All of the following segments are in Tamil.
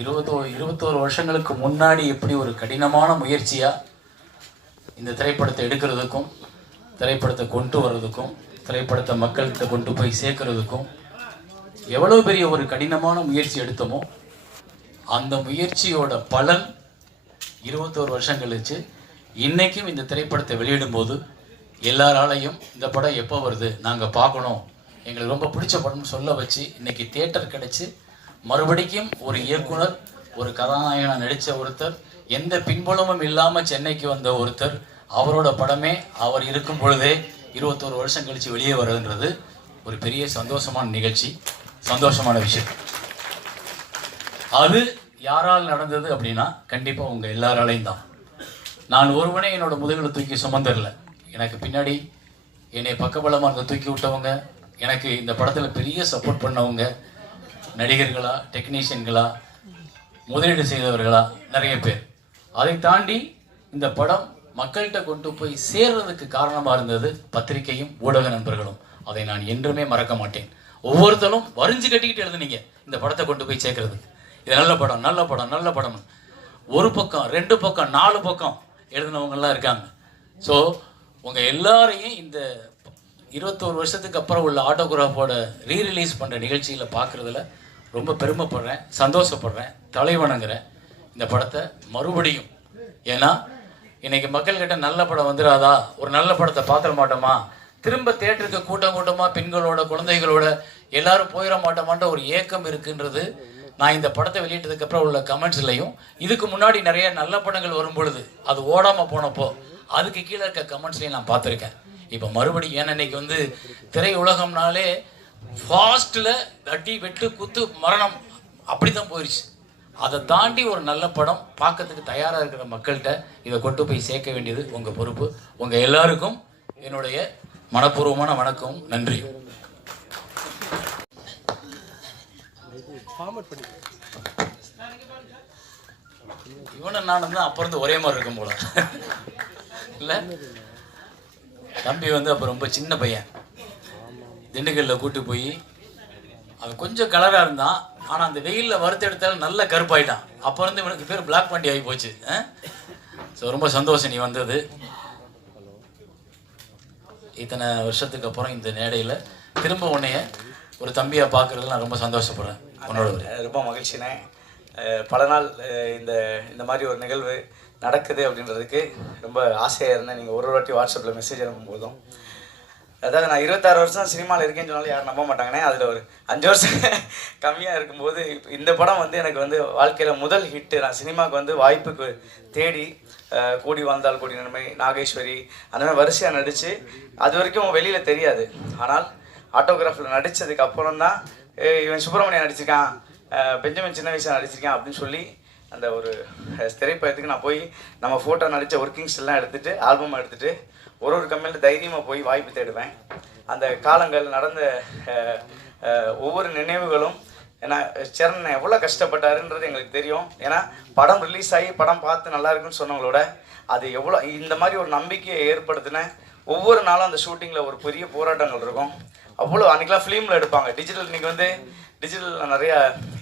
21 வருஷங்களுக்கு முன்னாடி எப்படி ஒரு கடினமான முயற்சியாக இந்த திரைப்படத்தை எடுக்கிறதுக்கும், திரைப்படத்தை கொண்டு வர்றதுக்கும், திரைப்படத்தை மக்கள்கிட்ட கொண்டு போய் சேர்க்கறதுக்கும் எவ்வளோ பெரிய ஒரு கடினமான முயற்சி எடுத்தோமோ, அந்த முயற்சியோட பலன் 21 வருஷம் கழிச்சு இன்றைக்கும் இந்த திரைப்படத்தை வெளியிடும்போது எல்லாராலையும் இந்த படம் எப்போ வருது, நாங்கள் பார்க்கணும், எங்களுக்கு ரொம்ப பிடிச்ச படம்னு சொல்ல வச்சு இன்றைக்கி தியேட்டர் கிடச்சி மறுபடிக்கும் ஒரு இயக்குனர், ஒரு கதாநாயகனாக நடித்த ஒருத்தர், எந்த பின்புலமும் இல்லாமல் சென்னைக்கு வந்த ஒருத்தர், அவரோட படமே அவர் இருக்கும் பொழுதே 21 வருஷம் கழித்து வெளியே வர்றதுன்றது ஒரு பெரிய சந்தோஷமான நிகழ்ச்சி, சந்தோஷமான விஷயம். அது யாரால் நடந்தது அப்படின்னா கண்டிப்பாக உங்கள் எல்லாராலையும் தான். நான் ஒருவனே என்னோட முதுகில் தூக்கி சுமந்துடல. எனக்கு பின்னாடி என்னை பக்கபலமாக இருந்த தூக்கி விட்டவங்க, எனக்கு இந்த படத்தில் பெரிய சப்போர்ட் பண்ணவங்க, நடிகர்களா, டெக்னீஷியன்களா, முதலீடு செய்தவர்களா, நிறைய பேர். அதை தாண்டி இந்த படம் மக்கள்கிட்ட கொண்டு போய் சேர்றதுக்கு காரணமாக இருந்தது பத்திரிகையும் ஊடக நண்பர்களும். அதை நான் என்றுமே மறக்க மாட்டேன். ஒவ்வொருத்தரும் வரிஞ்சு கட்டிக்கிட்டு எழுதுனீங்க இந்த படத்தை கொண்டு போய் சேர்க்கறதுக்கு. இது நல்ல படம், நல்ல படம், நல்ல படம். ஒரு பக்கம், 2 பக்கம், 4 பக்கம் எழுதினவங்கெல்லாம் இருக்காங்க. ஸோ உங்கள் எல்லாரையும் இந்த 21 வருஷத்துக்கு அப்புறம் உள்ள ஆட்டோகிராஃபோட ரீரிலீஸ் பண்ணுற நிகழ்ச்சியில் பார்க்குறதுல ரொம்ப பெருமைப்படுறேன், சந்தோஷப்படுறேன், தலைவணங்குறேன் இந்த படத்தை மறுபடியும். ஏன்னா இன்றைக்கி மக்கள்கிட்ட நல்ல படம் வந்துடாதா, ஒரு நல்ல படத்தை பார்த்துட மாட்டோமா, திரும்ப தேட்டருக்கு கூட்டம் கூட்டமாக பெண்களோட, குழந்தைகளோட எல்லாரும் போயிட மாட்டோமான்ற ஒரு ஏக்கம் இருக்குன்றது நான் இந்த படத்தை வெளியிட்டதுக்கப்புறம் உள்ள கமெண்ட்ஸ்லையும், இதுக்கு முன்னாடி நிறைய நல்ல படங்கள் வரும் பொழுது அது ஓடாமல் போனப்போ அதுக்கு கீழே இருக்க கமெண்ட்ஸ்லையும் நான் பார்த்துருக்கேன். இப்போ மறுபடியும் ஏன்னா இன்னைக்கு வந்து திரை உலகம்னாலே ஃபாஸ்ட்டில் அடி வெட்டு குத்து மரணம் அப்படி தான் போயிடுச்சு. அதை தாண்டி ஒரு நல்ல படம் பார்க்கறதுக்கு தயாராக இருக்கிற மக்கள்கிட்ட இதை கொண்டு போய் சேர்க்க வேண்டியது உங்கள் பொறுப்பு. உங்கள் எல்லாருக்கும் என்னுடைய மனப்பூர்வமான வணக்கம், நன்றி. இவனும் நானும் தான் அப்போ இருந்து ஒரே மாதிரி இருக்கும் போல இல்லை. தம்பி வந்து அப்போ ரொம்ப சின்ன பையன், திண்டுக்கல்ல கூட்டு போய் அவன் கொஞ்சம் கலராக இருந்தான். ஆனால் அந்த வெயிலில் வறுத்து எடுத்தாலும் நல்ல கருப்பாயிட்டான். அப்போ இருந்து இவனுக்கு பேர் பிளாக் பாண்டி ஆகி போச்சு. ஸோ ரொம்ப சந்தோஷம் நீ வந்தது. இத்தனை வருஷத்துக்கு அப்புறம் இந்த மேடையில் திரும்ப உன்னைய ஒரு தம்பியாக பார்க்குறதுல நான் ரொம்ப சந்தோஷப்படுறேன். உன்னோட ரொம்ப மகிழ்ச்சினே. பல நாள் இந்த மாதிரி ஒரு நிகழ்வு நடக்குது அப்படின்றதுக்கு ரொம்ப ஆசையாக இருந்தேன். நீங்கள் ஒரு வாட்டி வாட்ஸ்அப்பில் மெசேஜ் அனுப்பும் போதும், அதாவது நான் 26 வருஷம் சினிமாவில் இருக்கேன்னு சொன்னாலும் யாரும் நம்ப மாட்டாங்கண்ணே. அதில் ஒரு 5 வருஷம் கம்மியாக இருக்கும்போது இந்த படம் வந்து எனக்கு வந்து வாழ்க்கையில் முதல் ஹிட்டு. நான் சினிமாவுக்கு வந்து வாய்ப்புக்கு தேடி கூடி வாழ்ந்தால் கூடி நன்மை, நாகேஸ்வரி அந்த மாதிரி வரிசையாக நடித்து அது வரைக்கும் வெளியில் தெரியாது. ஆனால் ஆட்டோகிராஃபில் நடித்ததுக்கு அப்புறம் தான் இவன் சுப்பிரமணியம் நடிச்சிருக்கான், பெஞ்சமின் சின்ன வயசாக நடிச்சிருக்கான் அப்படின்னு சொல்லி அந்த ஒரு திரைப்படத்துக்கு நான் போய் நம்ம ஃபோட்டோ நடித்த ஒர்க்கிங்ஸ் எல்லாம் எடுத்துகிட்டு ஆல்பம் எடுத்துகிட்டு ஒரு கம்பெனியில் தைரியமாக போய் வாய்ப்பு தேடுவேன். அந்த காலங்கள் நடந்த ஒவ்வொரு நினைவுகளும், ஏன்னா சரண் எவ்வளோ கஷ்டப்பட்டாருன்றது எங்களுக்கு தெரியும். ஏன்னா படம் ரிலீஸ் ஆகி படம் பார்த்து நல்லா இருக்குன்னு சொன்னவங்களோட அது எவ்வளோ இந்த மாதிரி ஒரு நம்பிக்கையை ஏற்படுத்தின ஒவ்வொரு நாளும் அந்த ஷூட்டிங்கில் ஒரு பெரிய போராட்டங்கள் இருக்கும். அவ்வளோ அன்றைக்கெலாம் ஃபிலிமில் எடுப்பாங்க, டிஜிட்டல் இன்றைக்கி வந்து டிஜிட்டலில் நிறையா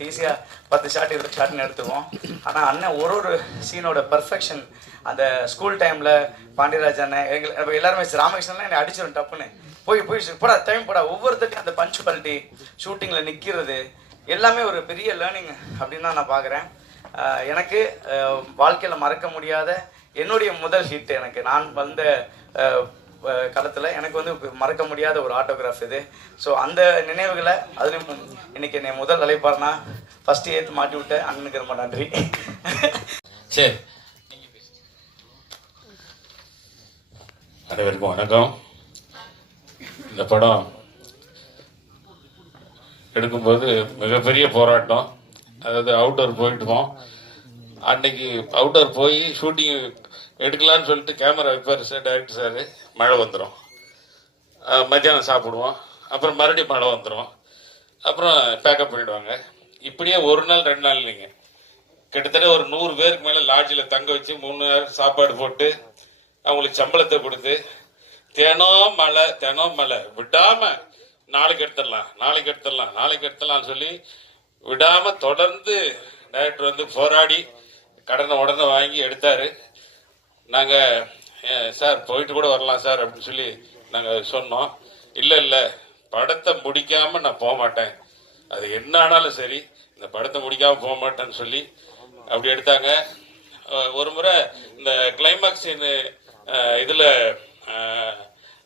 ஈஸியாக 10 ஷாட் 20 ஷாட்னு எடுத்துக்குவோம். ஆனால் அண்ணன் ஒரு சீனோட பர்ஃபெக்ஷன், அந்த ஸ்கூல் டைமில் பாண்டியராஜ் அண்ணன் எங்கள் எல்லாருமே ராமகிருஷ்ணன்லாம் என்னை அடிச்சிடும் டப்புன்னு போய் போடா டைம் போடா, ஒவ்வொருத்தருக்கும் அந்த பஞ்சுவாலிட்டி ஷூட்டிங்கில் நிற்கிறது எல்லாமே ஒரு பெரிய லேர்னிங் அப்படின்னு தான் நான் பார்க்குறேன். எனக்கு வாழ்க்கையில் மறக்க முடியாத என்னுடைய முதல் ஹிட், எனக்கு நான் வந்த காலத்தில் எனக்கு வந்து மறக்க முடியாத ஒரு ஆட்டோகிராஃப் இது. ஸோ அந்த நினைவுகளை அதுலேயும் இன்னைக்கு என்னை முதல் அழைப்பார்னா ஃபஸ்ட்டு ஏற்று மாட்டி விட்ட அண்ணனுக்கு ரொம்ப நன்றி. சரி, அனைவருக்கும் வணக்கம். இந்த படம் எடுக்கும்போது மிகப்பெரிய போராட்டம். அதாவது அவுட்டோர் போயிட்டுவோம். அன்னைக்கு அவுட்டோர் போய் ஷூட்டிங் எடுக்கலான்னு சொல்லிட்டு கேமரா வைப்பார் சார், டைரக்டர் சார். மழை வந்துடும், மத்தியானம் சாப்பிடுவோம், அப்புறம் மறுபடியும் மழை வந்துடும், அப்புறம் பேக்கப் பண்ணிவிடுவாங்க. இப்படியே ஒரு நாள் 2 நாள் இல்லைங்க, கிட்டத்தட்ட ஒரு 100 பேருக்கு மேலே லாட்ஜில் தங்க வச்சு 3 நேரம் சாப்பாடு போட்டு அவங்களுக்கு சம்பளத்தை கொடுத்து தினம் மழை விடாமல் நாளைக்கு எடுத்துடலாம் சொல்லி விடாமல் தொடர்ந்து டைரக்டர் வந்து போராடி கடனை உடனே வாங்கி எடுத்தார். நாங்கள் சார் போயிட்டு கூட வரலாம் சார் அப்படின்னு சொல்லி நாங்கள் சொன்னோம். இல்லை படத்தை முடிக்காமல் நான் போக மாட்டேன், அது என்ன ஆனாலும் சரி இந்த படத்தை முடிக்காமல் போக மாட்டேன்னு சொல்லி அப்படி எடுத்தாங்க. ஒரு முறை இந்த கிளைமாக்ஸ் இதில்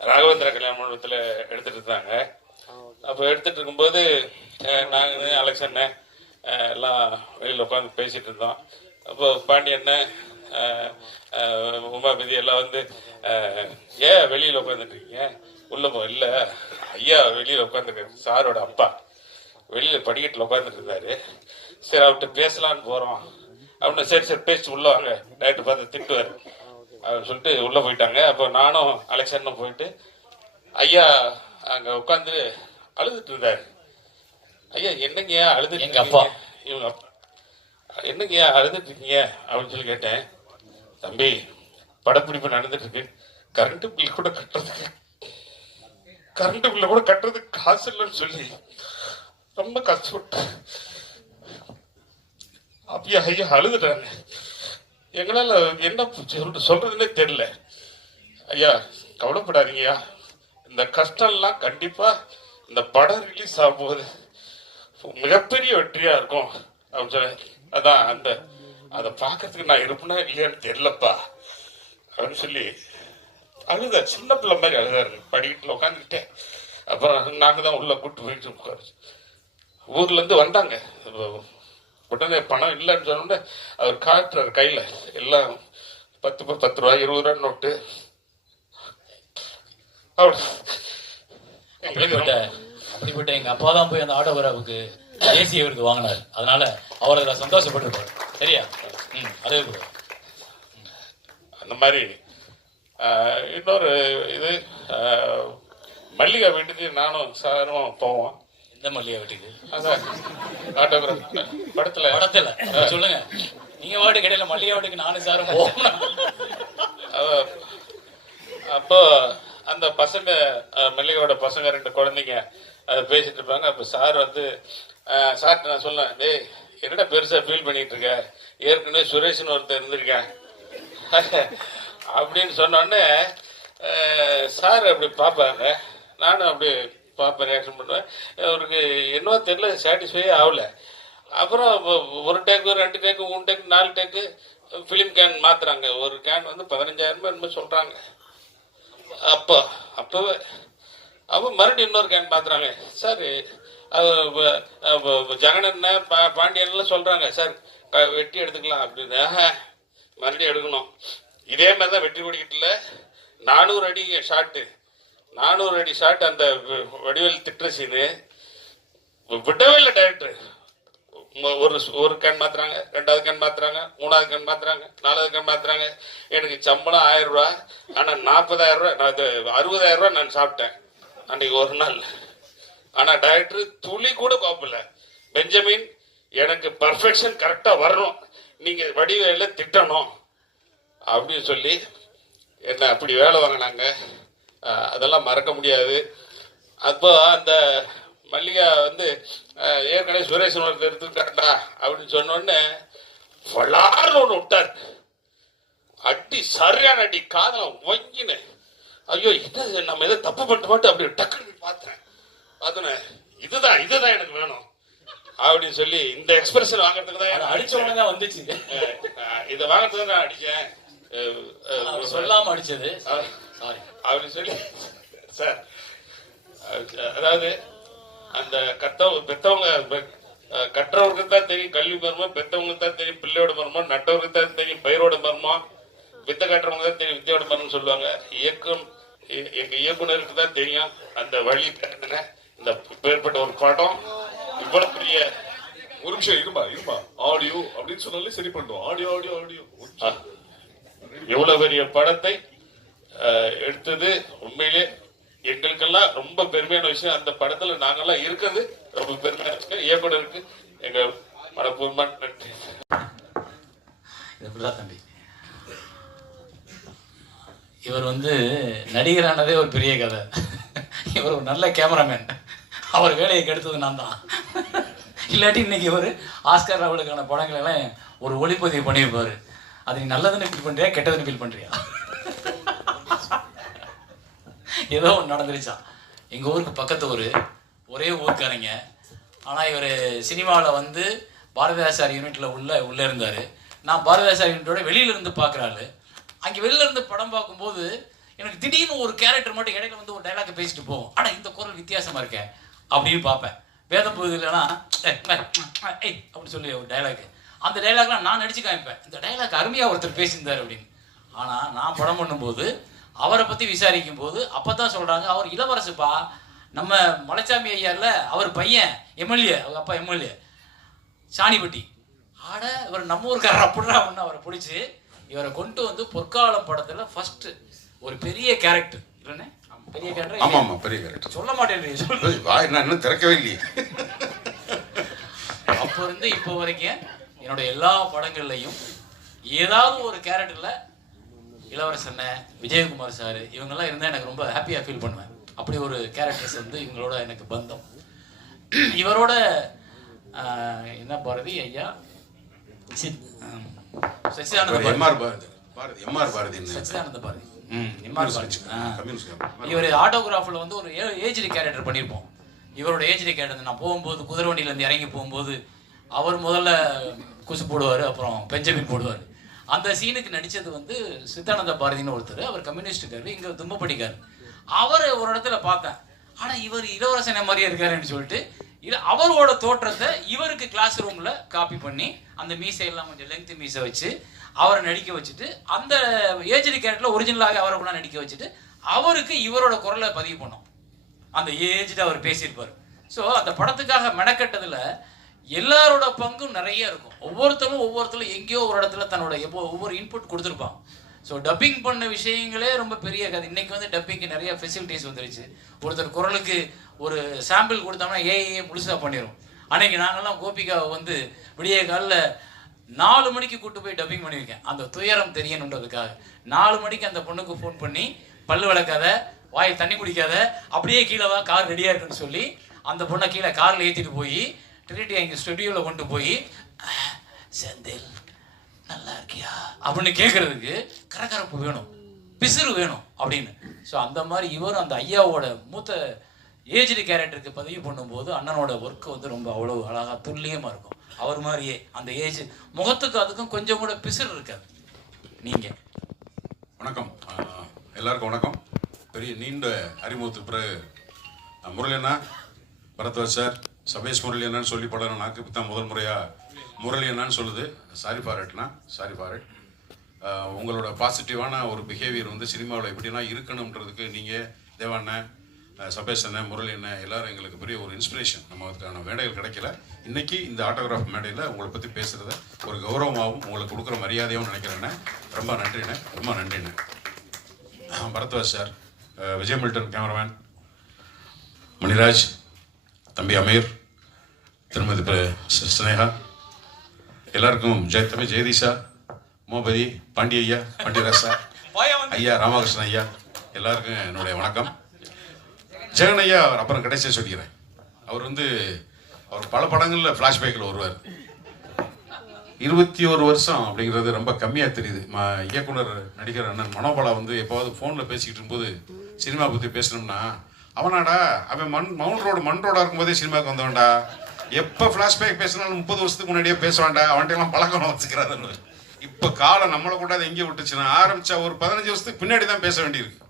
ராகவேந்திரா கல்யாண மண்டபத்தில் எடுத்துகிட்டு இருந்தாங்க. அப்போ எடுத்துகிட்டு இருக்கும்போது நாங்கள் அலெக்ஸ் அண்ணன் எல்லாம் வெளியில் உட்காந்து பேசிகிட்டு இருந்தோம். அப்போ பாண்டி அண்ணன் உமாபதி எல்லாம் வந்து ஏன் வெளியில் உட்காந்துருக்கீங்க, உள்ள போ. இல்லை ஐயா வெளியில் உட்காந்துருக்காரு, சாரோட அப்பா வெளியில் படிக்கட்டில் உட்காந்துட்டு இருந்தாரு. சரி அவர்கிட்ட பேசலான்னு போகிறோம் அப்படின்னு. சரி பேசிட்டு உள்ள வாங்க, டைரக்டர் பார்த்து திட்டுவார் அப்படின்னு சொல்லிட்டு உள்ளே போயிட்டாங்க. அப்போ நானும் அலெக்சனும் போயிட்டு ஐயா அங்கே உட்காந்து அழுதுட்டு இருந்தார். ஐயா என்னங்க அழுதுட்டு, எங்க அப்பா, இவங்க அப்பா, என்னங்க அழுதுட்டு இருக்கீங்க அப்படின்னு சொல்லி கேட்டேன். தம்பி படப்பிடிப்பு நடந்துட்டு இருக்கு, கரண்ட் பில் கூட கட்டுறதுக்கு காசு இல்லைன்னு சொல்லி ரொம்ப கஷ்டப்பட்டேன். அப்படியா ஐயா அழுதுட்டாங்க. எங்களால் என்ன சொல்றதுன்னே தெரியல. ஐயா கவலைப்படாதீங்கய்யா, இந்த கஷ்டம்லாம் கண்டிப்பா இந்த படம் ரிலீஸ் ஆகும்போது மிகப்பெரிய வெற்றியா இருக்கும் அப்படின்னு சொல்ல. அதான் அதை பார்க்கறதுக்கு நான் இருப்பேனா இல்லையான்னு தெரியலப்பா அப்படின்னு சொல்லி அழுத. சின்ன பிள்ளை மாதிரி அழுதாரு படிக்கட்டில் உட்காந்துக்கிட்டேன். அப்புறம் நாங்கள் தான் உள்ள கூப்பிட்டு போயிட்டு உட்காரு. ஊர்லேருந்து வந்தாங்க. உடனே பணம் இல்லைன்னு சொன்னோடனே அவர் காட்டுறாரு கையில் எல்லாம் 10 ரூபா 20 ரூபா நோட்டு. அப்படிப்பட்ட எங்க அப்பா தான் போய் அந்த ஆட்டோகிராஃபுக்கு தேசிய விருது வாங்கினார். அதனால அவர் அதில் சந்தோஷப்பட்டிருப்பார். சரியா? அதே கூட அந்த மாதிரி இன்னொரு இது மல்லிகா வீட்டுக்கு நானும் சாரும் போவோம். எந்த மல்லிகா வீட்டுக்கு? அதான் ஆட்டோகிராஃப் படத்துல சொல்லுங்க. நீங்க வாட்டுக்கு இடையில மல்லிகா வீட்டுக்கு நானும் சாரும் போவோம். அப்போ அந்த பசங்க மல்லிகாவோட பசங்க 2 குழந்தைங்க அதை பேசிட்டு இருப்பாங்க. அப்போ சார் வந்து சார்ட்டு நான் சொன்னேன், டேய் என்னடா பெருசா ஃபீல் பண்ணிட்டு இருக்க, ஏற்கனவே சுரேஷ்னு ஒருத்தர் இருந்திருக்கேன் அப்படின்னு சொன்னோடனே சார் அப்படி பார்ப்பாங்க. நானும் அப்படி பார்ப்பேன், ரியாக்ஷன் பண்ணுவேன். அவருக்கு என்னவோ தெரியல, சாட்டிஸ்ஃபை ஆகல. அப்புறம் 1 டேக்கு 2 டேக்கு 3 டேக்கு 4 டேக்கு ஃபிலிம் கேன் மாத்துறாங்க. ஒரு கேன் வந்து 15,000 என்னமோ சொல்றாங்க. அப்போவே மறுபடியும் இன்னொரு கேன் மாத்துறாங்க. சார் ஜெகனண்ண பாண்டியன்லாம் சொல்றாங்க, சார் வெட்டி எடுத்துக்கலாம் அப்படின்னு. மறுபடியும் எடுக்கணும். இதே மாதிரி தான் வெற்றி கொடிக்கிட்டுல 400 அடி ஷாட்டு, 400 அடி ஷாட். அந்த வடிவேல் திட்டுற சீனு விடவே இல்லை டைரக்டர். ஒரு கேன் மாத்துறாங்க, 2வது கேன் மாத்துறாங்க, 3வது கேன் மாத்துறாங்க, 4வது கேன் மாத்துறாங்க. எனக்கு சம்பளம் 1000 ரூபா. ஆனால் 40,000 ரூபா, நான் 60,000 ரூபா நான் சாப்பிட்டேன் அன்னைக்கு ஒரு நாள். ஆனால் டைரக்டர் துளி கூட கோப்பல. பெஞ்சமின் எனக்கு பர்ஃபெக்ஷன் கரெக்டாக வரணும், நீங்கள் வடிவேல திட்டணும் அப்படின்னு சொல்லி என்ன அப்படி வேலை வாங்கினாங்க. அதெல்லாம் மறக்க முடியாது. அப்போ அந்த மல்லிகா வந்து ஏற்கனவே சுரேஷன் ஒருத்தர் எடுத்துக்கிட்டாண்டா அப்படின்னு சொன்னோடனே வளார்னு ஒன்று விட்டார். அடி சரியான அடி, காதல ஒங்கினு. ஐயோ என்ன நம்ம எதை தப்பு பண்ணிட்டு மட்டும் அப்படி டக்குன்னு பார்த்தேன். இதுதான் எனக்கு வேணும் அப்படின்னு சொல்லி இந்த எக்ஸ்பிரஷன் வாங்கறதுக்கு தான் அடிச்சவங்க தான் வந்துச்சு. இதை வாங்கறதுக்கு தான் நான் அடிச்சேன். சொல்லாம அடிச்சது சாரி அப்படின்னு சொல்லி சார். அதாவது அந்த பெத்தவங்க கற்றவருக்கு தான் தெரியும் கல்வி மர்மம், பெத்தவங்களுக்கு தான் தெரியும் பிள்ளையோட மர்மம், நட்டவருக்கு தான் தெரியும் பயிரோட மர்மம், வித்த கட்டுறவங்க தான் தெரியும் வித்தையோட மர்மம் சொல்லுவாங்க. எங்க இயக்குனருக்கு தான் தெரியும் அந்த வழி கட்டுன இந்த பேர்பட்ட ஒரு படம் இவ்வளவு பெரிய. ஒரு நிமிஷம் இருமா ஆடியோ அப்படின்னு சொன்னாலே சரி பண்ணுவோம். ஆடியோ இவ்வளவு பெரிய படத்தை எடுத்தது உண்மையிலே எங்களுக்கெல்லாம் ரொம்ப பெருமையான விஷயம். அந்த படத்துல நாங்கெல்லாம் இருக்கிறது ரொம்ப பெருமையா இருக்கு. இயக்குனருக்கு எங்க மனப்பூர்வமான நன்றி. தம்பி, இவர் வந்து நடிகரானதே ஒரு பெரிய கதை. இவர் ஒரு நல்ல கேமராமேன். அவர் வேலையை கெடுத்தது நான் தான். இல்லாட்டி இன்னைக்கு ஒரு ஆஸ்கர் அவளுக்கான படங்கள் எல்லாம் ஒரு ஒளிப்பதிவு பண்ணியிருப்பாரு. அது நீ நல்லதுன்னு ஃபீல் பண்ணுறியா கெட்டதுன்னு ஃபீல் பண்ணுறியா? ஏதோ ஒன்று நடந்துருச்சா. எங்கள் ஊருக்கு பக்கத்து ஊர், ஒரே ஊருக்காரங்க. ஆனால் இவர் சினிமாவில் வந்து பாரதிதாசார் யூனிட்டில் உள்ளே இருந்தார். நான் பாரதிதாசார் யூனிட்டோட வெளியிலேருந்து பார்க்குறாள். அங்கே வெளியிலேருந்து படம் பார்க்கும்போது எனக்கு திடீர்னு ஒரு கேரக்டர் மட்டும் இடையில வந்து ஒரு டைலாக் பேசிட்டு போகும். ஆனால் இந்த குரல் வித்தியாசமாக இருக்கேன் அப்படின்னு பார்ப்பேன். வேதம் போகுது இல்லைன்னா ஏய் அப்படின்னு சொல்லி ஒரு டைலாக், அந்த டைலாக்லாம் நான் நடிச்சு காமிப்பேன். இந்த டைலாக் அருமையாக ஒருத்தர் பேசியிருந்தார் அப்படின்னு. ஆனால் நான் படம் பண்ணும்போது அவரை பற்றி விசாரிக்கும் போது அப்போ தான் சொல்கிறாங்க, அவர் இளவரசுப்பா, நம்ம மலைச்சாமி ஐயா இல்லை, அவர் பையன் எம்எல்ஏ, அவங்க அப்பா எம்எல்ஏ சாணிப்பட்டி. ஆட இவர் நம்ம ஊருக்காரர் அப்படின்னா ஒன்று அவரை பிடிச்சி இவரை கொண்டு வந்து பொற்காலம் படத்தில் ஃபர்ஸ்ட் ஒரு பெரிய கேரக்டர் இல்லைண்ணே, பெரிய கேரக்டர். ஆமாம் பெரிய கேரக்டர். சொல்ல மாட்டேன், நான் இன்னும் திறக்கவே இல்லையே. அப்போ இருந்து இப்போ வரைக்கும் என்னோட எல்லா படங்கள்லையும் ஏதாவது ஒரு கேரக்டரில் இளவரசன், விஜயகுமார் சார் இவங்கெல்லாம் இருந்தால் எனக்கு ரொம்ப ஹாப்பியாக ஃபீல் பண்ணுவேன். அப்படி ஒரு கேரக்டர்ஸ் வந்து இவங்களோட எனக்கு பந்தம். இவரோட என்ன பாரதி ஐயா, சச்சிதானந்த பாரதி, சச்சிதானந்த பாரதி, இவர் ஆட்டோகிராஃபில் வந்து ஒரு ஏஜ்டி கேரக்டர் பண்ணியிருப்போம். இவரோட ஏஜ்டி கேரக்டர் நான் போகும்போது குதிரை வண்டியிலேருந்து இறங்கி போகும்போது அவர் முதல்ல குசு போடுவார், அப்புறம் பெஞ்சமின் போடுவார். அந்த சீனுக்கு நடித்தது வந்து சித்தானந்த பாரதின்னு ஒருத்தர். அவர் கம்யூனிஸ்டுக்காரு, இங்கே தும்பப்பட்டிக்காரு. அவர் ஒரு இடத்துல பார்த்தேன், ஆனால் இவர் இளவரசனை மாதிரியே இருக்காருன்னு சொல்லிட்டு அவரோட தோற்றத்தை இவருக்கு கிளாஸ் ரூமில் காப்பி பண்ணி அந்த மீசையெல்லாம் கொஞ்சம் லெங்க் மீசை வச்சு அவரை நடிக்க வச்சுட்டு அந்த ஏஜ்டி கேரக்டரில் ஒரிஜினலாக அவரை கூட நடிக்க வச்சுட்டு அவருக்கு இவரோட குரலை பதிவு பண்ணோம். அந்த ஏஜ்டு அவர் பேசியிருப்பார். ஸோ அந்த படத்துக்காக மெனக்கட்டதில் எல்லாரோட பங்கும் நிறைய இருக்கும். ஒவ்வொருத்தரும் எங்கேயோ ஒரு இடத்துல தன்னோட ஒவ்வொரு இன்புட் கொடுத்துருப்பாங்க. ஸோ டப்பிங் பண்ண விஷயங்களே ரொம்ப பெரிய கதை. இன்னைக்கு வந்து டப்பிங்க்கு நிறைய ஃபெசிலிட்டிஸ் வந்துருச்சு. ஒருத்தர் குரலுக்கு ஒரு சாம்பிள் கொடுத்தோம்னா ஏஐயே முழுசாக பண்ணிடும். அன்னைக்கு நாங்கள்லாம் கோபிகாவை வந்து விடிய காலில் 4 மணிக்கு கூட்டு போய் டப்பிங் பண்ணியிருக்கேன். அந்த துயரம் தெரியணுன்றதுக்காக 4 மணிக்கு அந்த பொண்ணுக்கு ஃபோன் பண்ணி பல்லு விளக்காத, வாயை தண்ணி குடிக்காத, அப்படியே கீழே வா, கார் ரெடியாக இருக்குன்னு சொல்லி அந்த பொண்ணை கீழே காரில் ஏற்றிட்டு போய் ட்ரினிட்டி எங்கள் ஸ்டுடியோவில் கொண்டு போய் செந்தில் நல்லா இருக்கியா அப்படின்னு கேட்கறதுக்கு கரகரப்பு வேணும், பிசுறு வேணும் அப்படின்னு. ஸோ அந்த மாதிரி இவரும் அந்த ஐயாவோட மூத்த ஏஜ்டு கேரக்டருக்கு பதிவு பண்ணும்போது அண்ணனோட ஒர்க்கு வந்து ரொம்ப அவ்வளோ அழகாக துல்லியமாக இருக்கும். அவர் மாதிரியே அந்த ஏஜ் முகத்துக்கு அதுக்கும் கொஞ்சம் கூட பிசுறு இருக்காது. நீங்கள் வணக்கம், எல்லாருக்கும் வணக்கம். பெரிய நீண்ட அறிமுகத்துக்கு பிறகு முரளி அண்ணா, பரத்வாஜ் சார், சபேஷ் முரளி அண்ணான்னு சொல்லி படம் நாக்கு தான் முதல் முறையாக முரளி அண்ணான்னு சொல்லுது. Sorry for it. உங்களோட பாசிட்டிவான ஒரு பிஹேவியர் வந்து சினிமாவில் எப்படிலாம் இருக்கணுன்றதுக்கு நீங்கள் தேவாண்ணன், சபேஷ் அண்ணன், முரளி அண்ணன் எல்லாரும் எங்களுக்கு பெரிய ஒரு இன்ஸ்பிரேஷன். நமக்கான மேடைகள் கிடைக்கல. இன்னைக்கு இந்த ஆட்டோகிராஃப் மேடையில் உங்களை பற்றி பேசுகிறத ஒரு கௌரவமாகவும் உங்களுக்கு கொடுக்குற மரியாதையாகவும் நினைக்கிறேண்ணே. ரொம்ப நன்றிண்ணே. பரத்வாஜ் சார், விஜய் மில்டன் கேமராமேன், மணிராஜ், தம்பி அமீர், திருமதி ஸ்னேகா, எல்லாருக்கும் தம்பி ஜெயதீஷா, மோபதி, பாண்டிய ஐயா, பாண்டியராசா ஐயா, ராமகிருஷ்ணன் ஐயா, எல்லாருக்கும் என்னுடைய வணக்கம். ஜெகன் ஐயா அப்புறம் கடைசியாக சொல்லிக்கிறேன். அவர் பல படங்களில் ஃப்ளாஷ்பேக்கில் வருவார். 21 வருஷம் அப்படிங்கிறது ரொம்ப கம்மியாக தெரியுது. இயக்குனர் நடிகர் அண்ணன் மனோபாலா வந்து எப்போவாது ஃபோனில் பேசிக்கிட்டு இருக்கும்போது சினிமா பற்றி பேசணும்னா, அவனாடா அவன் மவுண்ட் ரோடாக இருக்கும்போதே சினிமாவுக்கு வந்தவன்டா, எப்போ ஃப்ளாஷ்பேக் பேசினாலும் 30 வருஷத்துக்கு முன்னாடியே பேசுவான்டா, அவன்கிட்ட பழக்கம் வச்சுக்கிறாரு. இப்போ காலம் நம்மளை கூட அதை எங்கே விட்டுச்சுன்னா ஆரம்பித்தா ஒரு 15 வருஷத்துக்கு பின்னாடி தான் பேச வேண்டியிருக்கு.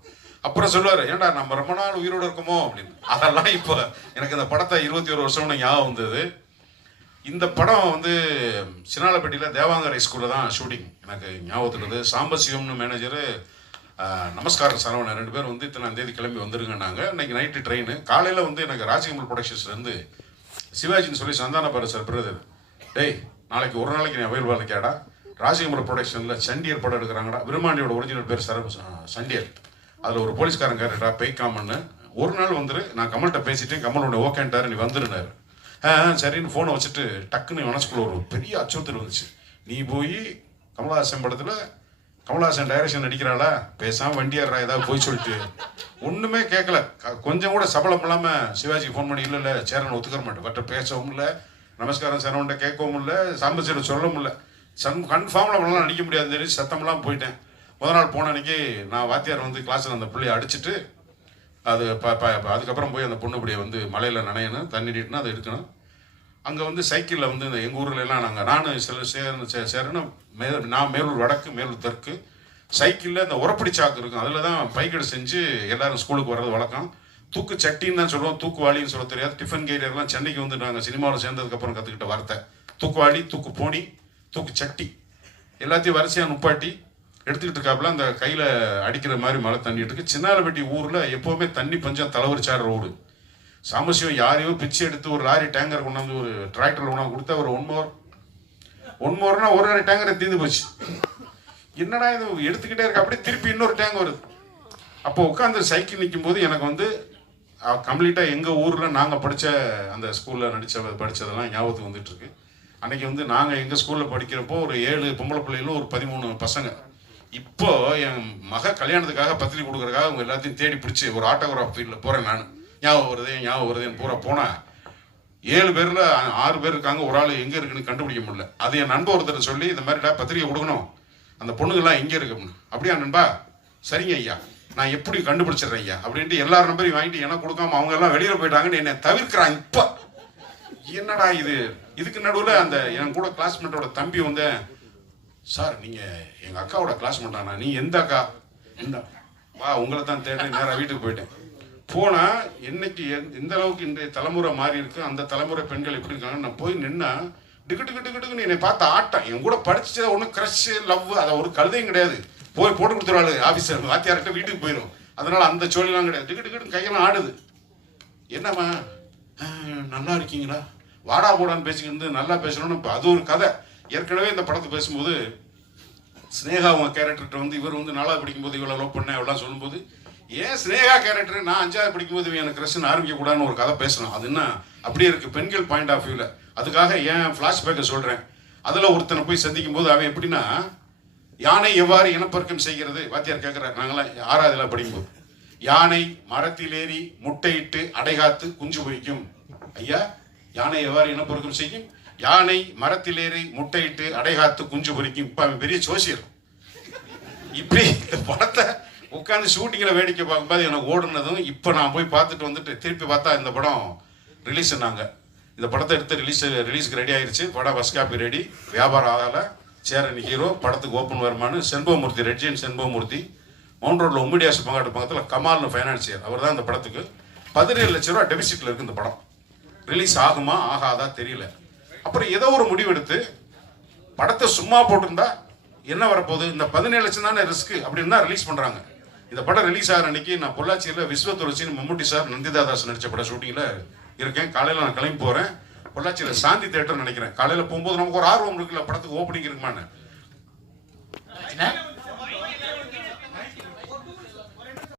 அப்புறம் சொல்லுவார், ஏன்டா நம்ம ரொம்ப நாள் உயிரோடு இருக்கோமோ அப்படின்னு. அதெல்லாம் இப்போ எனக்கு இந்த படத்தை 21 வருஷம்னு ஞாபகம் வந்தது. இந்த படம் வந்து சினாலப்பட்டியில் தேவாங்கரை ஸ்கூலில் தான் ஷூட்டிங் எனக்கு ஞாபகத்துக்கு. சாம்பசிவம்னு மேனேஜரு, நமஸ்காரம் சரவணன் 2 பேர் வந்து இத்தனை தேதி கிளம்பி வந்துருங்கன்னாங்க. இன்னைக்கு நைட்டு ட்ரெயின். காலையில் வந்து எனக்கு ராஜகமல் ப்ரொடக்ஷன்ஸ்லேருந்து சிவாஜின்னு சொல்லி சந்தான பாரு சார் பிரதர், டேய் நாளைக்கு ஒரு நாளைக்கு நீ அவைலபிளாக இருக்கியாடா, ராஜகமல் ப்ரொடக்ஷனில் சண்டியர் படம் எடுக்கிறாங்கடா. விருமாண்டியோட ஒரிஜினல் பேர் சண்டியர். அதில் ஒரு போலீஸ்காரன் கேரக்டரா பெய்காமன்னு, ஒரு நாள் வந்துரு, நான் கமல்கிட்ட பேசிட்டேன், கமல் உன்னை ஓகேன்ட்டாரு, நீ வந்துருனாரு. சரின்னு ஃபோனை வச்சுட்டு டக்குன்னு மனசுக்குள்ள ஒரு பெரிய அச்சுறுத்தல் வந்துச்சு. நீ போய் கமலஹாசன் படத்தில் கமலஹாசன் டைரக்ஷன் நடிக்கிறாளா, பேசாமல் வண்டியாடுறா ஏதாவது போய் சொல்லிட்டு. ஒன்றுமே கேட்கல, கொஞ்சம் கூட சபலம் இல்லாமல் சிவாஜிக்கு ஃபோன் பண்ணி இல்லை சேரன் ஒத்துக்க மாட்டேன், பட் பேசவும் இல்லை, நமஸ்காரம் சரவண்ட கேட்கவும் இல்லை, சாம்பசியரை சொல்ல முடியல. கன்ஃபார்மில் அவனால நடிக்க முடியாது தெரியும், சத்தமெல்லாம் போயிட்டேன். முதல் நாள் போன அன்னைக்கு நான் வாத்தியார் வந்து கிளாஸில் அந்த பிள்ளையை அடிச்சுட்டு அது அதுக்கப்புறம் போய் அந்த பொண்ணு இப்படியே வந்து மலையில் நனையணும், தண்ணி நீட்டினா அதை எடுக்கணும். அங்கே வந்து சைக்கிளில் வந்து இந்த எங்கள் ஊரில் எல்லாம் நானும் சில சேரணும் நான் மேலூர் வடக்கு மேலூர் தெற்கு சைக்கிளில் இந்த உரப்படி சாக்கு இருக்கும், அதில் தான் பைக்கெடு செஞ்சு எல்லாரும் ஸ்கூலுக்கு வர்றது வழக்கம். தூக்கு சட்டின்னு தான் சொல்லுவோம், தூக்குவாளின்னு சொல்ல தெரியாது. டிஃபன் கேரியர்லாம் சென்னைக்கு வந்து நாங்கள் சினிமாவில் சேர்ந்ததுக்கப்புறம் கற்றுக்கிட்ட வார்த்தை தூக்குவாளி, தூக்கு போனி, தூக்கு சட்டி எல்லாத்தையும் வரிசையாக நுப்பாட்டி எடுத்துக்கிட்டு இருக்காப்புல. அந்த கையில் அடிக்கிற மாதிரி மழை தண்ணிட்டு இருக்கு. சின்னாலப்பட்டி ஊரில் எப்போவுமே தண்ணி பஞ்சம், தலைவரிச்சார் ரோடு. சாமசிவம் யாரையோ பிச்சு எடுத்து ஒரு லாரி டேங்கர் கொண்டாந்து ஒரு டிராக்டர் கொண்டாந்து கொடுத்தா ஒரு ஒன் மோர்னா ஒரு லாரி டேங்கரை தீர்ந்து போச்சு. என்னடா இது எடுத்துக்கிட்டே இருக்கு, அப்படியே திருப்பி இன்னொரு டேங்க் வருது. அப்போ உட்காந்து சைக்கிள் நிற்கும் போது எனக்கு வந்து கம்ப்ளீட்டாக எங்கள் ஊரில் நாங்கள் படித்த அந்த ஸ்கூலில் படித்ததெல்லாம் ஞாபகத்துக்கு வந்துட்டு இருக்கு. அன்னைக்கு வந்து நாங்கள் எங்கள் ஸ்கூலில் படிக்கிறப்போ ஒரு 7 பொம்பளை பிள்ளைகளும் ஒரு 13 பசங்க. இப்போ என் மக கல்யாணத்துக்காக பத்திரிக்கை கொடுக்குறதுக்காக அவங்க எல்லாத்தையும் தேடி பிடிச்சி ஒரு ஆட்டோகிராஃப் ஃபீல்டில் போகிறேன். நான் ஞாபகம் வருதேன்னு பூரா போனேன். 7 பேரில் 6 பேர் இருக்காங்க, ஒரு ஆள் எங்கே இருக்குன்னு கண்டுபிடிக்க முடியல. அது என் நண்பர் ஒருத்தர் சொல்லி இந்த மாதிரிடா பத்திரிக்கை கொடுக்கணும், அந்த பொண்ணுங்கள்லாம் எங்கே இருக்குன்னு. அப்படியா நண்பா, சரிங்க ஐயா, நான் எப்படி கண்டுபிடிச்சிடுறேன் ஐயா அப்படின்ட்டு எல்லார் நம்பரையும் வாங்கிட்டு எனக்கு கொடுக்காம அவங்க எல்லாம் வெளியில் போயிட்டாங்கன்னு என்னை தவிர்க்கிறான். இப்போ என்னடா இதுக்கு நடுவில் அந்த என் கூட கிளாஸ்மேட்டோட தம்பி வந்து, சார் நீங்கள் எங்கள் அக்காவோட கிளாஸ்மேட்டானா? நீ எந்த அக்கா? இந்த வா உங்களை தான் தேடுறேன். நேராக வீட்டுக்கு போயிட்டேன். போனால் என்னைக்கு எந்த அளவுக்கு இன்றைய தலைமுறை மாறி இருக்கு, அந்த தலைமுறை பெண்கள் எப்படி இருக்காங்கன்னு நான் போய் நின்னா டிக்குன்னு என்னை பார்த்து ஆட்டம். என் கூட படிச்சதை ஒன்றும் க்ரஷ் லவ் அதை ஒரு கழுதையும் கிடையாது. போய் போட்டு கொடுத்துருவாள் ஆஃபீஸர், வாத்தியார்கிட்ட வீட்டுக்கு போயிடும். அதனால் அந்த சோழிலாம் கிடையாது. டிக்குன்னு கையெல்லாம் ஆடுது. என்னம்மா நல்லா இருக்கீங்களா, வாடா போடான்னு பேசிக்கிட்டு நல்லா பேசணும்னு. இப்போ அது ஒரு கதை. ஏற்கனவே இந்த படத்தை பேசும்போது ஸ்னேகா அவங்க கேரக்டர்கிட்ட வந்து இவர் வந்து 4வது படிக்கும்போது இவ்வளோ லவ் பண்ணேன் எவ்வளோ சொல்லும்போது, ஏன் ஸ்னேகா கேரக்டர் நான் 5வது படிக்கும்போது எனக்கு கிரஷ்ன்னு ஆரம்பிக்கக்கூடாதுன்னு ஒரு கதை பேசணும். அது என்ன அப்படியே இருக்குது பெண்கள் பாயிண்ட் ஆஃப் வியூவில். அதுக்காக ஏன் ஃப்ளாஷ்பேக்கை சொல்கிறேன். அதில் ஒருத்தனை போய் சந்திக்கும் போது அவன் எப்படின்னா, யானை எவ்வாறு இனப்பெருக்கம் செய்கிறது வாத்தியார் கேட்குறாரு. நாங்களாம் 6வதுல படிக்கும்போது, யானை மரத்தில் ஏறி முட்டையிட்டு அடைகாத்து குஞ்சு பொரிக்கும். ஐயா, யானை எவ்வாறு இனப்பெருக்கம் செய்யும்? யானை மரத்தில் ஏறி முட்டையிட்டு அடைகாத்து குஞ்சு பொரிக்கும். இப்போ அவன் பெரிய ஜோசியர். இப்படி இந்த படத்தை உட்காந்து ஷூட்டிங்கில் வேடிக்கை பார்க்கும்போது எனக்கு ஓடுனதும், இப்போ நான் போய் பார்த்துட்டு வந்துட்டு திருப்பி பார்த்தா இந்த படம் ரிலீஸ் பண்ணாங்க. இந்த படத்தை எடுத்து ரிலீஸுக்கு ரெடி ஆயிடுச்சு. படம் ஃபர்ஸ்ட் காப்பி ரெடி, வியாபாரம் ஆகலை. சேரன் ஹீரோ, படத்துக்கு ஓப்பன் வருமானு செண்பகமூர்த்தி, ரெட்ஜின் செண்பகமூர்த்தி, மவுண்ட் ரோட்டில் உம்மிடியாஸ் பக்கத்தில் கமால்னு ஃபைனான்சியர், அவர் தான் இந்த படத்துக்கு 17 லட்ச ரூபா டெபிசிட்டில் இருக்குது. இந்த படம் ரிலீஸ் ஆகுமா ஆகாதா தெரியல. அப்புறம் ஏதோ ஒரு முடிவெடுத்து படத்தை சும்மா போட்டிருந்தா என்ன வரப்போகுது, இந்த 17 லட்சம் தானே ரிஸ்க் அப்படின்னு தான் ரிலீஸ் பண்ணுறாங்க. இந்த படம் ரிலீஸ் ஆகிற அன்னைக்கு நான் பொள்ளாச்சியில் விஸ்வத்துளசின்னு மம்முட்டி சார், நந்திதாதாஸ் நடித்த படம் ஷூட்டிங்கில் இருக்கேன். காலையில் நான் கிளம்பி போகிறேன். பொள்ளாச்சியில் சாந்தி தேட்டர் நினைக்கிறேன். காலையில் போகும்போது நமக்கு ஒரு ஆர்வம் இருக்குல்ல, படத்துக்கு ஓப்பனிங் இருக்குமான்னு.